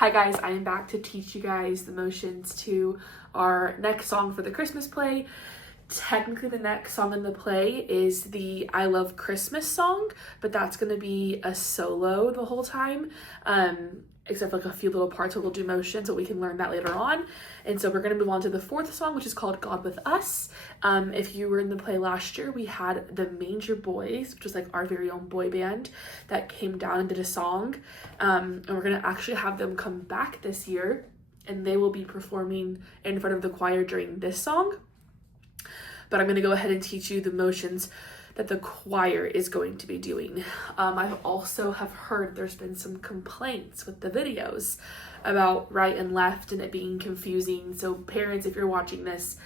Hi guys, I am back to teach you guys the motions to our next song for the Christmas play. Technically the next song in the play is the I Love Christmas song, but that's going to be a solo the whole time, except for like a few little parts where we'll do motions, so we can learn that later on. And so we're going to move on to the fourth song, which is called God With Us. If you were in the play last year, we had the Manger Boys, which was like our very own boy band that came down and did a song. And we're going to actually have them come back this year, and they will be performing in front of the choir during this song. But I'm going to go ahead and teach you the motions that the choir is going to be doing. I've also have heard there's been some complaints with the videos about right and left and it being confusing. So parents, if you're watching this,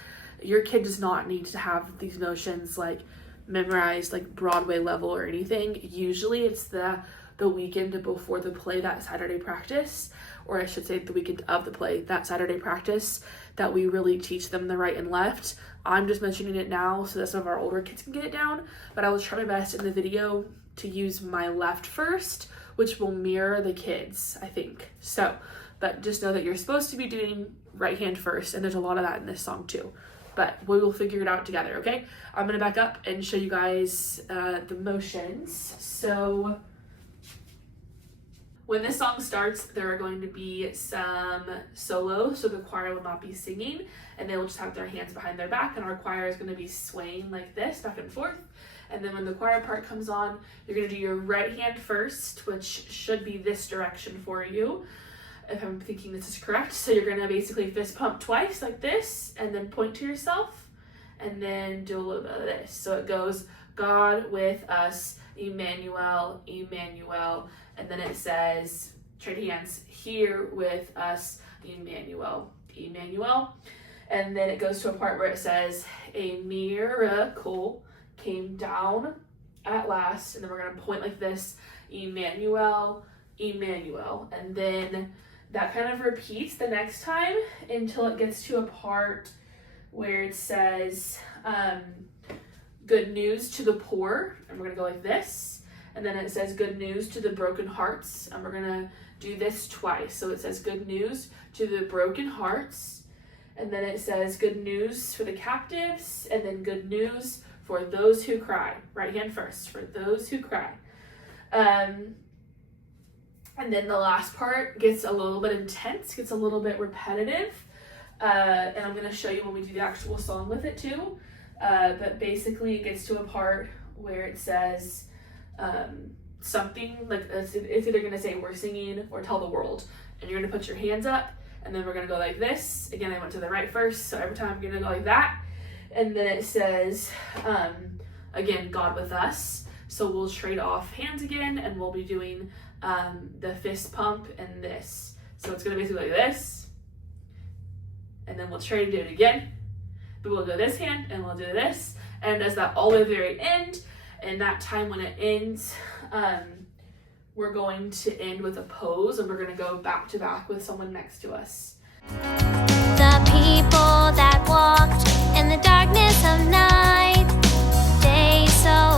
your kid does not need to have these motions like memorized like Broadway level or anything. Usually it's the weekend before the play, that Saturday practice, or I should say the weekend of the play, that Saturday practice, that we really teach them the right and left. I'm just mentioning it now so that some of our older kids can get it down, but I will try my best in the video to use my left first, which will mirror the kids, I think. So, but just know that you're supposed to be doing right hand first, and there's a lot of that in this song too. But we will figure it out together, okay? I'm gonna back up and show you guys the motions. So, when this song starts, there are going to be some solos, so the choir will not be singing, and they will just have their hands behind their back, and our choir is going to be swaying like this, back and forth. And then when the choir part comes on, you're going to do your right hand first, which should be this direction for you, if I'm thinking this is correct. So you're going to basically fist pump twice, like this, and then point to yourself, and then do a little bit of this. So it goes, God with us, Emmanuel, Emmanuel. And then it says, trade hands, here with us, Emmanuel, Emmanuel. And then it goes to a part where it says, a miracle came down at last. And then we're going to point like this, Emmanuel, Emmanuel. And then that kind of repeats the next time until it gets to a part where it says, good news to the poor. And we're going to go like this. And then it says good news to the broken hearts. And we're going to do this twice. So it says good news to the broken hearts. And then it says good news for the captives. And then good news for those who cry. Right hand first, for those who cry. And then the last part gets a little bit intense, gets a little bit repetitive. And I'm going to show you when we do the actual song with it too. But basically it gets to a part where it says something like it's either going to say we're singing or tell the world, and you're going to put your hands up, and then we're going to go like this. Again, I went to the right first, so every time I'm going to go like that. And then it says again, God with us. So we'll trade off hands again, and we'll be doing the fist pump and this. So it's going to basically like this, and then we'll trade do it again, but we'll go this hand and we'll do this, and it does that all the way to the very end. And that time when it ends, we're going to end with a pose, and we're going to go back to back with someone next to us. The people that walked in the darkness of night, they saw